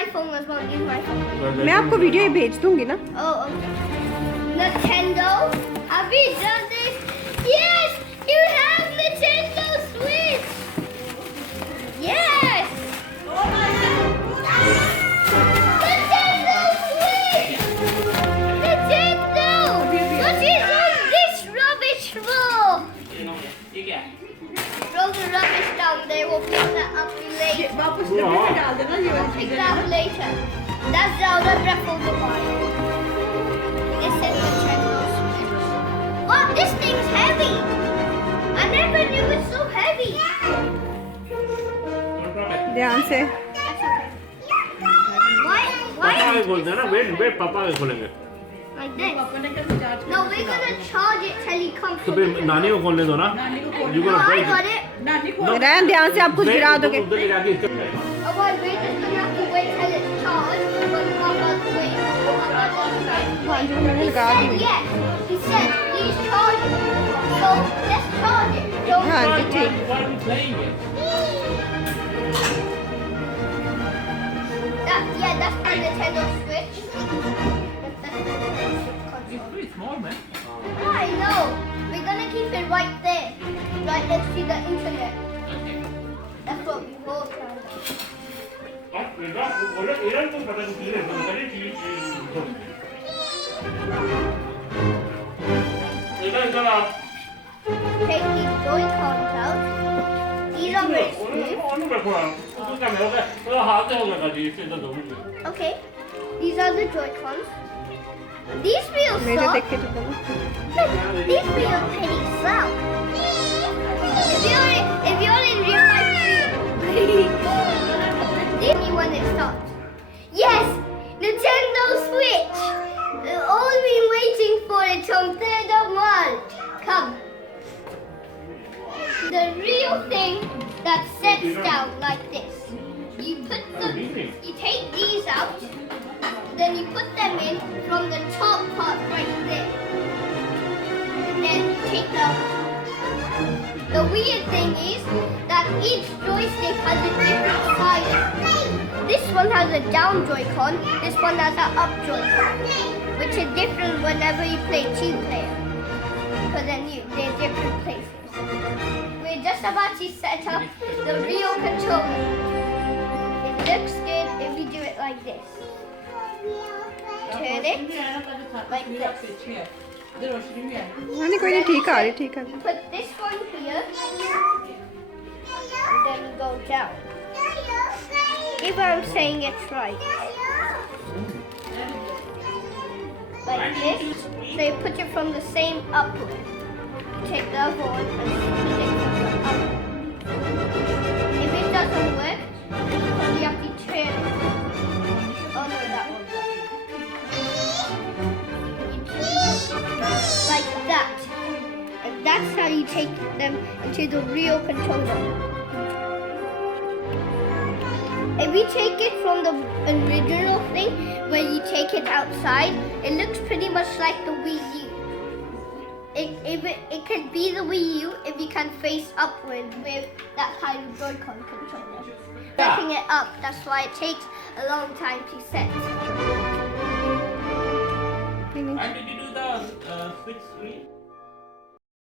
my phone as well. Use my phone. मैं आपको video भेज दूंगी ना. Oh, okay. Nintendo, have you done this? Yes, you have Nintendo Switch. Yes. Nintendo Switch. Nintendo. What is all this rubbish for? Throw the rubbish down there. We'll pick that up later. वापस डब्बे में डाल देना ये वाली Pick चीजें. that up later. That's the other breath of the fire. This is Nintendo Switch. Wow, this thing's heavy. I never knew it's so heavy. ध्यान से. That's okay. Why? पापा के खोलते हैं ना. वेट पापा के खोलेंगे. Like this? No, we're gonna charge it till he comes. तो फिर नानी को खोलने दो ना. You No, gonna I break got it. it. रहन ध्यान से आप कुछ गिरा दोगे. उधर ले जाके इसके. Otherwise, we're just gonna have to wait till it's charged. But Papa's waiting. हाँ जी मैंने लगा दी. Yes, he said he's charging. So let's charge it. Don't हाँ जी ठीक. Why are we playing it? that's my Nintendo Switch. It's pretty small, man. I know. We're gonna keep it right there, right next to the internet. That's what we will try. इधर तो पता नहीं है. इधर आप. Take these Joy-Cons out. These are very smooth. Okay. These are the Joy-Cons. These feel मेरे soft. देख के तो बोलो. These feel pretty soft. If you're in real life, give me when it stops. Yes, Nintendo Switch. All been waiting for it from 3rd of March. Come. The real thing that sets down like this. You take these out, then you put them in from the top part right there. And then you take them. The weird thing is that each joystick has a different size. This one has a down Joy-Con, this one has an up Joy-Con, which is different whenever you play two-player. Because then they're different places. We're just about to set up the real controller. It looks good if we do it like this. Turn it like this. मैंने कोई नहीं ठीक आ रही ठीक आ रही. Put this one here, and then you go down. If I'm saying it's right. Like this. So you put it from the same upward. You take the other one and put it from the upward. If it doesn't work, you have to turn it. Oh no, that one. Like that. And that's how you take them into the real controller. If we take it from the original thing, where you take it outside, it looks pretty much like the Wii U. It could be the Wii U if you can face upward with that kind of Joy-Con controller. Setting it up, that's why it takes a long time to set. Why did you do the Switch screen?